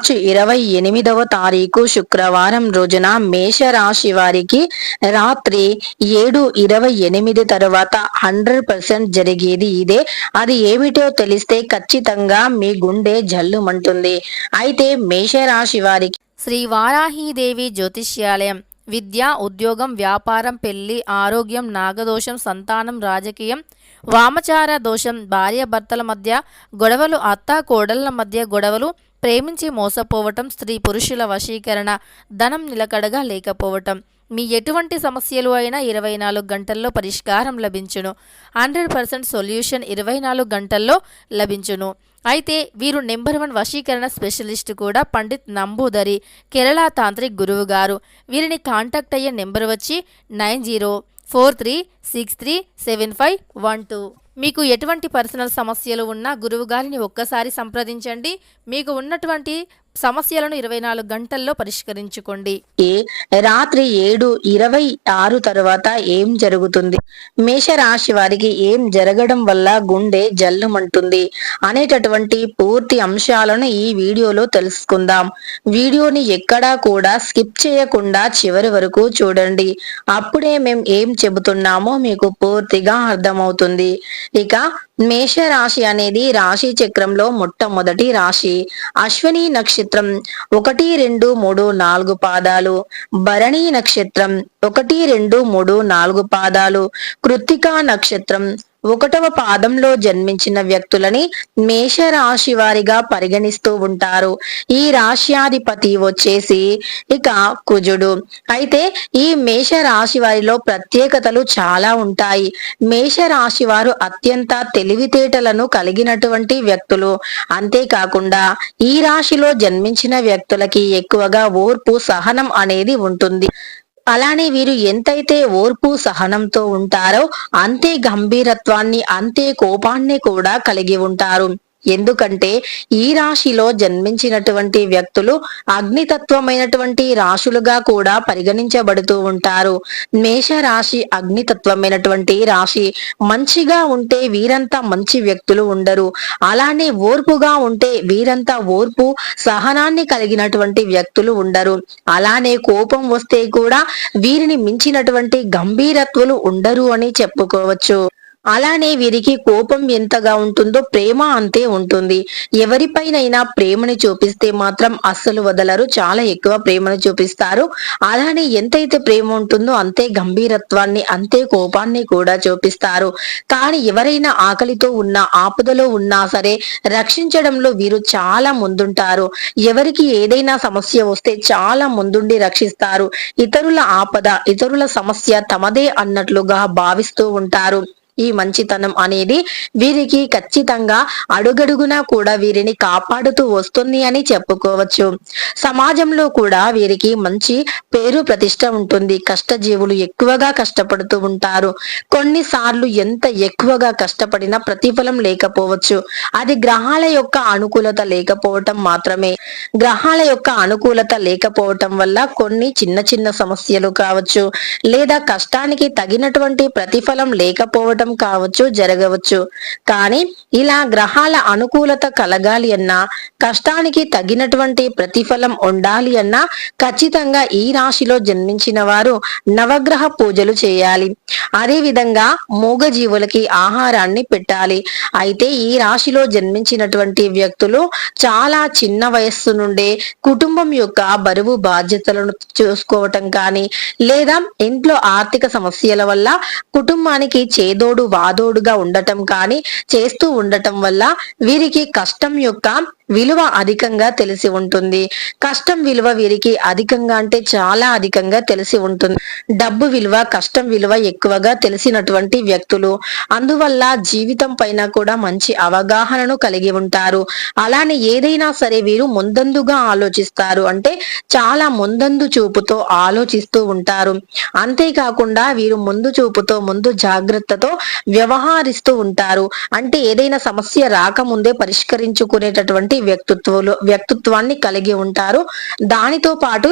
మార్చి 28వ తారీఖు శుక్రవారం రోజున మేషరాశి వారికి రాత్రి 7:28 తర్వాత 100% జరిగేది ఇదే. అది ఏమిటో తెలిస్తే ఖచ్చితంగా మీ గుండె జల్లుమంటుంది. అయితే మేషరాశి వారికి శ్రీ వారాహీదేవి జ్యోతిష్యాలయం విద్య, ఉద్యోగం, వ్యాపారం, పెళ్లి, ఆరోగ్యం, నాగదోషం, సంతానం, రాజకీయం, వామచార దోషం, భార్యాభర్తల మధ్య గొడవలు, అత్త కోడళ్ల మధ్య గొడవలు, ప్రేమించి మోసపోవటం, స్త్రీ పురుషుల వశీకరణ, ధనం నిలకడగా లేకపోవటం, మీ ఎటువంటి సమస్యలు అయినా 24 గంటల్లో పరిష్కారం లభించును. 100% సొల్యూషన్ 24 గంటల్లో లభించును. అయితే వీరు నెంబర్ 1 వశీకరణ స్పెషలిస్ట్ కూడా పండిత్ నంబూదరి, కేరళ తాంత్రిక్ గురువు గారు. వీరిని కాంటాక్ట్ అయ్యే నెంబర్ వచ్చి 9043637512. మీకు ఎటువంటి పర్సనల్ సమస్యలు ఉన్నా గురువు గారిని ఒక్కసారి సంప్రదించండి. మీకు ఉన్నటువంటి సమస్యలను 24 గంటల్లో పరిష్కరించుకోండి. రాత్రి 7:26 తర్వాత ఏం జరుగుతుంది, మేషరాశి వారికి ఏం జరగడం వల్ల గుండె జల్లుమంటుంది అనేటటువంటి పూర్తి అంశాలను ఈ వీడియోలో తెలుసుకుందాం. వీడియోని ఎక్కడా కూడా స్కిప్ చేయకుండా చివరి వరకు చూడండి. అప్పుడే మేము ఏం చెబుతున్నామో మీకు పూర్తిగా అర్థమవుతుంది. ఇక మేషరాశి అనేది రాశి చక్రంలో మొట్టమొదటి రాశి. అశ్విని నక్షత్రం 1, 2, 3, 4 పాదాలు, భరణి నక్షత్రం 1, 2, 3, 4 పాదాలు, కృత్తికా నక్షత్రం 1వ పాదంలో జన్మించిన వ్యక్తులని మేషరాశి వారిగా పరిగణిస్తూ ఉంటారు. ఈ రాశ్యాధిపతి వచ్చేసి ఇక కుజుడు. అయితే ఈ మేషరాశి వారిలో ప్రత్యేకతలు చాలా ఉంటాయి. మేషరాశి వారు అత్యంత తెలివితేటలను కలిగినటువంటి వ్యక్తులు. అంతేకాకుండా ఈ రాశిలో జన్మించిన వ్యక్తులకి ఎక్కువగా ఓర్పు, సహనం అనేది ఉంటుంది. అలానే వీరు ఎంతైతే ఓర్పు సహనంతో ఉంటారో అంతే గంభీరత్వాన్ని, అంతే కోపాన్ని కూడా కలిగి ఉంటారు. ఎందుకంటే ఈ రాశిలో జన్మించినటువంటి వ్యక్తులు అగ్నితత్వమైనటువంటి రాశులుగా కూడా పరిగణించబడుతూ ఉంటారు. మేషరాశి అగ్నితత్వమైనటువంటి రాశి. మంచిగా ఉంటే వీరంతా మంచి వ్యక్తులు ఉండరు. అలానే ఓర్పుగా ఉంటే వీరంతా ఓర్పు సహనాన్ని కలిగినటువంటి వ్యక్తులు ఉండరు. అలానే కోపం వస్తే కూడా వీరిని మించినటువంటి గంభీరత్వులు ఉండరు అని చెప్పుకోవచ్చు. అలానే వీరికి కోపం ఎంతగా ఉంటుందో ప్రేమ అంతే ఉంటుంది. ఎవరిపైనైనా ప్రేమని చూపిస్తే మాత్రం అస్సలు వదలరు. చాలా ఎక్కువ ప్రేమను చూపిస్తారు. అలానే ఎంతైతే ప్రేమ ఉంటుందో అంతే గంభీరత్వాన్ని, అంతే కోపాన్ని కూడా చూపిస్తారు. కానీ ఎవరైనా ఆకలితో ఉన్నా, ఆపదలో ఉన్నా సరే రక్షించడంలో వీరు చాలా ముందుంటారు. ఎవరికి ఏదైనా సమస్య వస్తే చాలా ముందుండి రక్షిస్తారు. ఇతరుల ఆపద, ఇతరుల సమస్య తమదే అన్నట్లుగా భావిస్తూ ఉంటారు. ఈ మంచితనం అనేది వీరికి ఖచ్చితంగా అడుగడుగునా కూడా వీరిని కాపాడుతూ వస్తుంది అని చెప్పుకోవచ్చు. సమాజంలో కూడా వీరికి మంచి పేరు ప్రతిష్ట ఉంటుంది. కష్టజీవులు ఎక్కువగా కష్టపడుతూ ఉంటారు. కొన్నిసార్లు ఎంత ఎక్కువగా కష్టపడినా ప్రతిఫలం లేకపోవచ్చు. అది గ్రహాల యొక్క అనుకూలత లేకపోవటం మాత్రమే. గ్రహాల యొక్క అనుకూలత లేకపోవటం వల్ల కొన్ని చిన్న చిన్న సమస్యలు కావచ్చు, లేదా కష్టానికి తగినటువంటి ప్రతిఫలం లేకపోవటం కావచ్చు, జరగవచ్చు. కానీ ఇలా గ్రహాల అనుకూలత కలగాలి అన్నా, కష్టానికి తగినటువంటి ప్రతిఫలం ఉండాలి అన్నా ఖచ్చితంగా ఈ రాశిలో జన్మించిన వారు నవగ్రహ పూజలు చేయాలి. అదే విధంగా మూగజీవులకి ఆహారాన్ని పెట్టాలి. అయితే ఈ రాశిలో జన్మించినటువంటి వ్యక్తులు చాలా చిన్న వయస్సు నుండే కుటుంబం యొక్క బరువు బాధ్యతలను చూసుకోవటం కానీ, లేదా ఇంట్లో ఆర్థిక సమస్యల వల్ల కుటుంబానికి చేదోడు వాదోడుగా ఉండటం కానీ చేస్తూ ఉండటం వల్ల వీరికి కష్టం యొక్క విలువ అధికంగా తెలిసి ఉంటుంది. కష్టం విలువ వీరికి అధికంగా అంటే చాలా అధికంగా తెలిసి ఉంటుంది. డబ్బు విలువ, కష్టం విలువ ఎక్కువగా తెలిసినటువంటి వ్యక్తులు. అందువల్ల జీవితం పైన కూడా మంచి అవగాహనను కలిగి ఉంటారు. అలానే ఏదైనా సరే వీరు ముందందుగా ఆలోచిస్తారు. అంటే చాలా ముందందు చూపుతో ఆలోచిస్తూ ఉంటారు. అంతేకాకుండా వీరు ముందు చూపుతో, ముందు జాగ్రత్తతో వ్యవహరిస్తూ ఉంటారు. అంటే ఏదైనా సమస్య రాకముందే పరిష్కరించుకునేటటువంటి వ్యక్తిత్వాన్ని కలిగి ఉంటారు. దానితో పాటు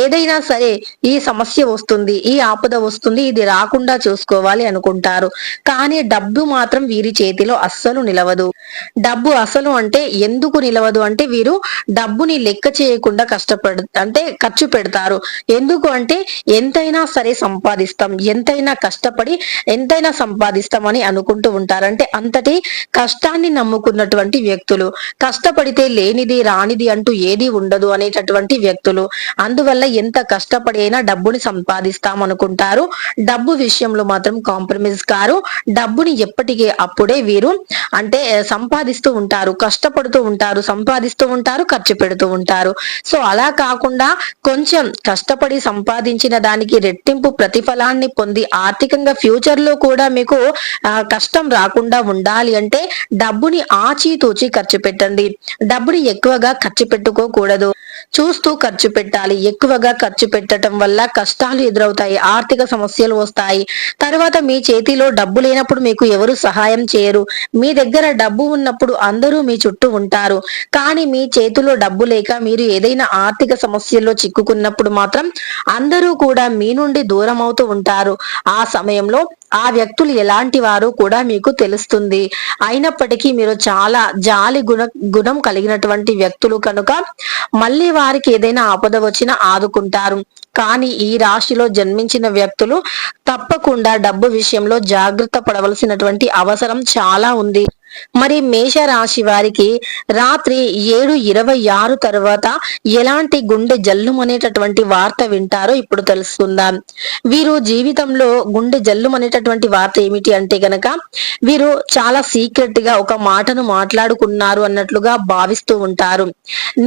ఏదైనా సరే ఈ సమస్య వస్తుంది, ఈ ఆపద వస్తుంది, ఇది రాకుండా చూసుకోవాలి అనుకుంటారు. కానీ డబ్బు మాత్రం వీరి చేతిలో అస్సలు నిలవదు. డబ్బు అసలు అంటే ఎందుకు నిలవదు అంటే వీరు డబ్బుని లెక్క చేయకుండా ఖర్చు పెడతారు. ఎందుకు అంటే ఎంతైనా సరే సంపాదిస్తాం, ఎంతైనా కష్టపడి ఎంతైనా సంపాదిస్తాం అని అనుకుంటూ ఉంటారు. అంటే అంతటి కష్టాన్ని నమ్ముకున్నటువంటి వ్యక్తులు, కష్టపడితే లేనిది రానిది అంటూ ఏది ఉండదు అనేటటువంటి వ్యక్తులు. అందువల్ల ఎంత కష్టపడి అయినా డబ్బుని సంపాదిస్తాం అనుకుంటారు. డబ్బు విషయంలో మాత్రం కాంప్రమైజ్ కారు. డబ్బుని ఎప్పటికీ అప్పుడే వీరు సంపాదిస్తూ ఉంటారు, కష్టపడుతూ ఉంటారు, సంపాదిస్తూ ఉంటారు, ఖర్చు పెడుతూ ఉంటారు. సో అలా కాకుండా కొంచెం కష్టపడి సంపాదించిన దానికి రెట్టింపు ప్రతిఫలాన్ని పొంది ఆర్థికంగా ఫ్యూచర్ లో కూడా మీకు కష్టం రాకుండా ఉండాలి అంటే డబ్బుని ఆచితూచి ఖర్చు పెట్టండి. డబ్బుని ఎక్కువగా ఖర్చు పెట్టుకోకూడదు, చూస్తూ ఖర్చు పెట్టాలి. ఎక్కువగా ఖర్చు పెట్టడం వల్ల కష్టాలు ఎదురవుతాయి, ఆర్థిక సమస్యలు వస్తాయి. తర్వాత మీ చేతిలో డబ్బు లేనప్పుడు మీకు ఎవరు సహాయం చేయరు. మీ దగ్గర డబ్బు ఉన్నప్పుడు అందరూ మీ చుట్టూ ఉంటారు. కానీ మీ చేతిలో డబ్బు లేక మీరు ఏదైనా ఆర్థిక సమస్యల్లో చిక్కుకున్నప్పుడు మాత్రం అందరూ కూడా మీ నుండి దూరం అవుతూ ఉంటారు. ఆ సమయంలో ఆ వ్యక్తులు ఎలాంటి వారో కూడా మీకు తెలుస్తుంది. అయినప్పటికీ మీరు చాలా జాలి గుణం కలిగినటువంటి వ్యక్తులు కనుక మళ్ళీ వారికి ఏదైనా ఆపద వచ్చినా ఆదుకుంటారు. కానీ ఈ రాశిలో జన్మించిన వ్యక్తులు తప్పకుండా డబ్బు విషయంలో జాగ్రత్త పడవలసినటువంటి అవసరం చాలా ఉంది. మరి మేష రాశి వారికి రాత్రి 7:26 తరువాత ఎలాంటి గుండె జల్లుమనేటటువంటి వార్త వింటారో ఇప్పుడు తెలుసుకుందాం. వీరు జీవితంలో గుండె జల్లుమనేటటువంటి వార్త ఏమిటి అంటే గనక వీరు చాలా సీక్రెట్ గా ఒక మాటను మాట్లాడుకున్నారు అన్నట్లుగా భావిస్తూ ఉంటారు.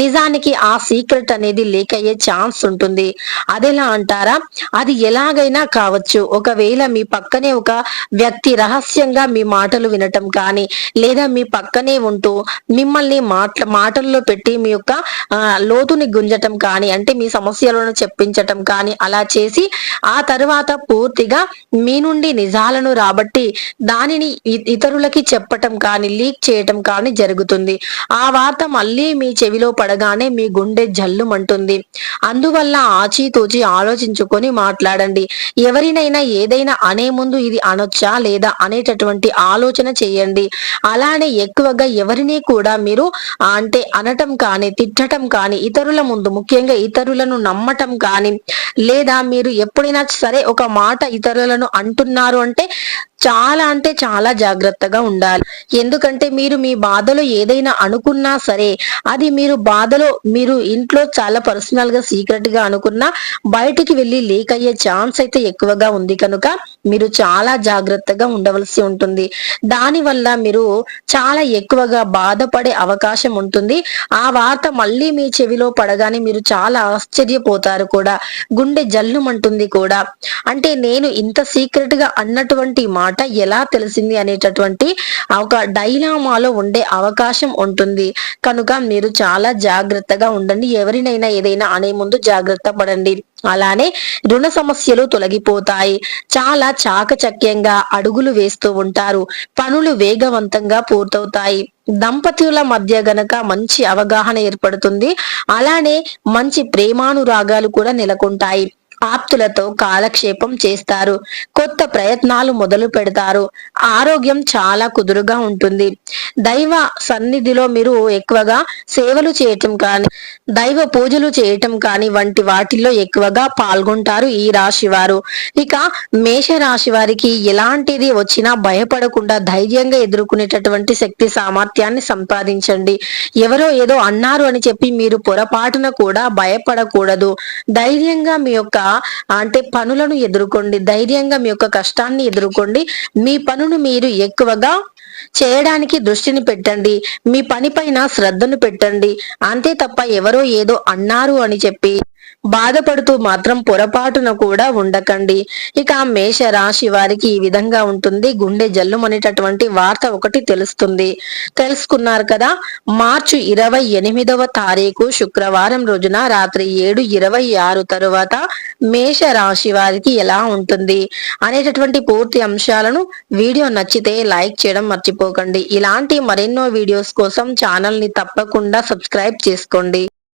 నిజానికి ఆ సీక్రెట్ అనేది లీక్ అయ్యే ఛాన్స్ ఉంటుంది. అదెలా అంటారా? అది ఎలాగైనా కావచ్చు. ఒకవేళ మీ పక్కనే ఒక వ్యక్తి రహస్యంగా మీ మాటలు వినటం కానీ, లేదా మీ పక్కనే ఉంటూ మిమ్మల్ని మాటల్లో పెట్టి మీ యొక్క లోతుని గుంజటం కానీ, అంటే మీ సమస్యలను చెప్పించటం కానీ అలా చేసి ఆ తర్వాత పూర్తిగా మీ నుండి నిజాలను రాబట్టి దానిని ఇతరులకి చెప్పటం కానీ, లీక్ చేయటం కానీ జరుగుతుంది. ఆ వార్త మళ్ళీ మీ చెవిలో పడగానే మీ గుండె జల్లుమంటుంది. అందువల్ల ఆచితూచి ఆలోచించుకొని మాట్లాడండి. ఎవరినైనా ఏదైనా అనే ముందు ఇది అనొచ్చా లేదా అనేటటువంటి ఆలోచన చేయండి. అలానే ఎక్కువగా ఎవరిని కూడా మీరు అనటం కానీ, తిట్టటం కానీ, ఇతరుల ముందు ముఖ్యంగా ఇతరులను నమ్మటం కానీ, లేదా మీరు ఎప్పుడైనా సరే ఒక మాట ఇతరులను అంటున్నారు అంటే చాలా జాగ్రత్తగా ఉండాలి. ఎందుకంటే మీరు మీ బాధలో ఏదైనా అనుకున్నా సరే అది మీరు ఇంట్లో చాలా పర్సనల్ గా సీక్రెట్ గా అనుకున్నా బయటికి వెళ్ళి లీక్ అయ్యే ఛాన్స్ అయితే ఎక్కువగా ఉంది కనుక మీరు చాలా జాగ్రత్తగా ఉండవలసి ఉంటుంది. దాని వల్ల మీరు చాలా ఎక్కువగా బాధపడే అవకాశం ఉంటుంది. ఆ వార్త మళ్ళీ మీ చెవిలో పడగానే మీరు చాలా ఆశ్చర్యపోతారు కూడా, గుండె జల్లుమంటుంది కూడా. అంటే నేను ఇంత సీక్రెట్ గా అన్నటువంటి మాట ఎలా తెలిసింది అనేటటువంటి ఒక డైలామాలో ఉండే అవకాశం ఉంటుంది. కనుక మీరు చాలా జాగ్రత్తగా ఉండండి. ఎవరినైనా ఏదైనా అనే ముందు జాగ్రత్త పడండి. అలానే రుణ సమస్యలు తొలగిపోతాయి. చాలా చాకచక్యంగా అడుగులు వేస్తూ ఉంటారు. పనులు వేగవంతంగా పూర్తవుతాయి. దంపతుల మధ్య గనక మంచి అవగాహన ఏర్పడుతుంది. అలానే మంచి ప్రేమానురాగాలు కూడా నెలకొంటాయి. ఆప్తులతో కాలక్షేపం చేస్తారు. కొత్త ప్రయత్నాలు మొదలు పెడతారు. ఆరోగ్యం చాలా కుదురుగా ఉంటుంది. దైవ సన్నిధిలో మీరు ఎక్కువగా సేవలు చేయటం కానీ, దైవ పూజలు చేయటం కానీ వంటి వాటిల్లో ఎక్కువగా పాల్గొంటారు ఈ రాశి వారు. ఇక మేష రాశి వారికి ఎలాంటిది వచ్చినా భయపడకుండా ధైర్యంగా ఎదుర్కొనేటటువంటి శక్తి సామర్థ్యాన్ని సంపాదించండి. ఎవరో ఏదో అన్నారు అని చెప్పి మీరు పొరపాటున కూడా భయపడకూడదు. ధైర్యంగా మీ యొక్క పనులను ఎదుర్కోండి. ధైర్యంగా మీ యొక్క కష్టాన్ని ఎదుర్కోండి. మీ పనును మీరు ఎక్కువగా చేయడానికి దృష్టిని పెట్టండి. మీ పని పైన శ్రద్ధను పెట్టండి. అంతే తప్ప ఎవరో ఏదో అన్నారు అని చెప్పి బాధపడుతూ మాత్రం పొరపాటున కూడా ఉండకండి. ఇక మేష రాశి వారికి ఈ విధంగా ఉంటుంది. గుండె జల్లుమనేటటువంటి వార్త ఒకటి తెలుసుకున్నారు కదా. మార్చి 28వ తారీఖు శుక్రవారం రోజున రాత్రి 7:26 తరువాత మేష రాశి వారికి ఎలా ఉంటుంది అనేటటువంటి పూర్తి అంశాలను వీడియో నచ్చితే లైక్ చేయడం మర్చిపోకండి. ఇలాంటి మరెన్నో వీడియోస్ కోసం ఛానల్ ని తప్పకుండా సబ్స్క్రైబ్ చేసుకోండి.